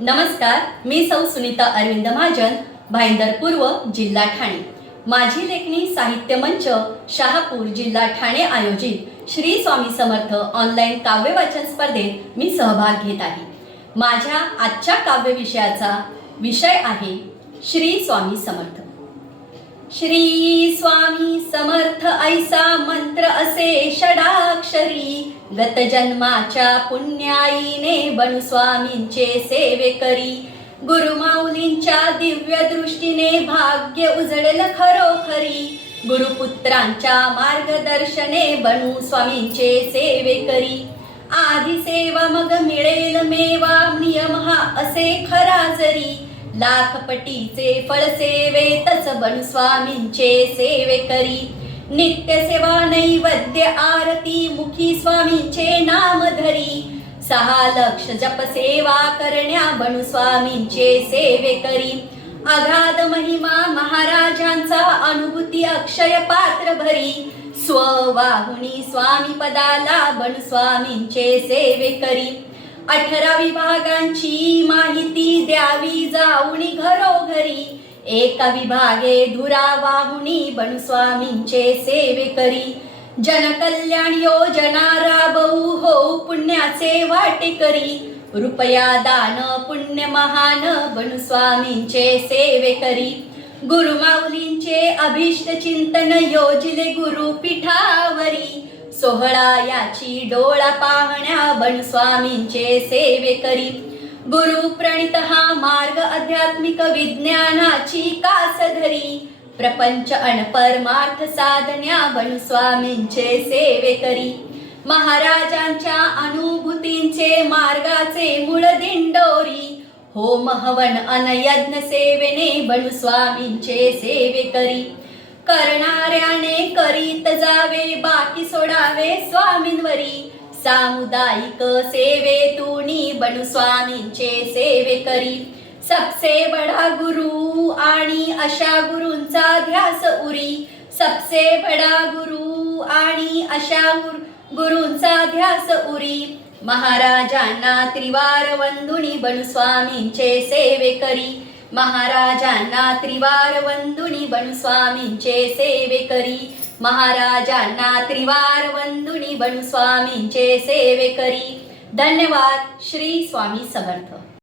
नमस्कार मी सौ सुनीता अरविंद महाजन भाईंदर पूर्व जिल्हा ठाणे. माझी लेखणी साहित्य मंच शहापूर जिल्हा ठाणे आयोजित श्री स्वामी समर्थ ऑनलाईन काव्य वाचन स्पर्धेत मी सहभाग घेत आहे. माझ्या आजच्या काव्य विषयाचा विषय आहे श्री स्वामी समर्थ. श्री स्वामी समर्थ ऐसा मंत्र असे षडाक्षरी गत जन्माच्या पुण्याईने बनु स्वामींचे सेवे करी. गुरुमाऊलींच्या दिव्य दृष्टीने भाग्य उजळेल खरोखरी. गुरुपुत्रांच्या मार्गदर्शने बनु स्वामींचे सेवे करी. आधी सेवा मग मिळेल मेवा नियम हा असे खरा जरी. लाखपटीचे फळ सेवेतच बनु स्वामींचे सेवे करी. नित्य सेवा नैवेद्य आरती मुखी स्वामींचे नाम धरी. सहा लक्ष जप सेवा करण्या बनु स्वामींचे सेवे करी. अगाध महिमा महाराजांचा अनुभूती अक्षय पात्र भरी. स्ववाहुनी स्वामी पदाला बनु स्वामींचे सेवे करी. अठरा विभागांची माहिती द्यावी जाऊनी घरोघरी. एका विभागे धुरा वाहुनी बन स्वामींचे सेवे करी. जनकल्याण योजना राबवू हो पुण्याचे वाटे करी. रुपया दान पुण्य महान बन स्वामींचे सेवे करी. गुरुमाऊलींचे अभिष्ट चिंतन योजिले गुरुपीठावरी सोहळा याची डोळा पाहण्या बन स्वामींचे सेवे करी. गुरु प्रणित हा मार्ग आध्यात्मिक विज्ञानाची कास धरी. प्रपंच अन परमार्थ साधण्या बन स्वामींचे सेवे करी. महाराजांच्या अनुभूतींचे मार्गाचे मूळ दिंडोरी. होम हवन अनयज्ञ सेवेने बन स्वामींचे सेवे करी. करणाऱ्याने करीत जावे बाकी सोडावे स्वामींवरी. सामुदायिक सेवेतूनी बनु स्वामींचे सेवे करी. सबसे बडा गुरु आणि अशा गुरूंचा ध्यास उरी. सबसे बडा गुरु आणि अशा गुरूंचा ध्यास उरी. महाराजांना त्रिवार वंदुनी बनु स्वामींचे सेवे करी. महाराजांना त्रिवार वंदुनी बनु स्वामींचे सेवे करी. महाराजांना त्रिवार वंदुनी बनु स्वामींचे सेवे करी. धन्यवाद श्री स्वामी समर्थ.